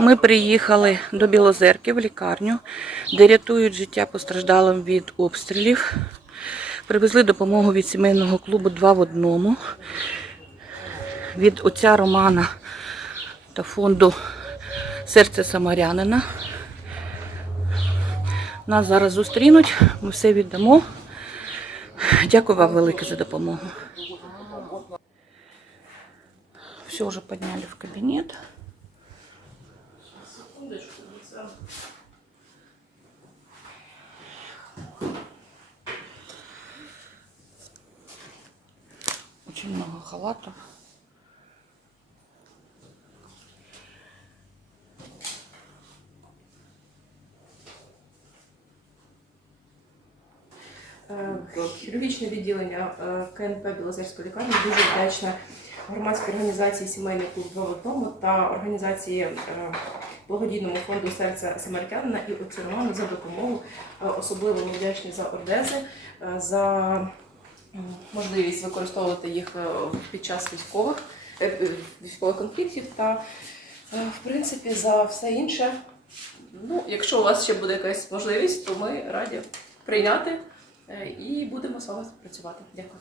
Ми приїхали до Білозерки в лікарню, де рятують життя постраждалим від обстрілів. Привезли допомогу від сімейного клубу Два в одному від отця Романа та фонду Серце Самарянина. Нас зараз зустрінуть, ми все віддамо. Дякую вам велике за допомогу. Все уже подняли в кабинет. Очень много халатов. Е, Хірургічне відділення е, КНП Білозерської лікарні дуже вдячна громадській організації Сімейний клуб «Два в одному» та організації е, благодійному фонду серця Самаритянина і отцю за допомогу. Е, Особливо вдячні за ордези, е, за можливість використовувати їх е, під час військових, військових конфліктів та, в принципі, за все інше. Ну, якщо у вас ще буде якась можливість, то ми раді прийняти. І будемо з вами працювати. Дякую.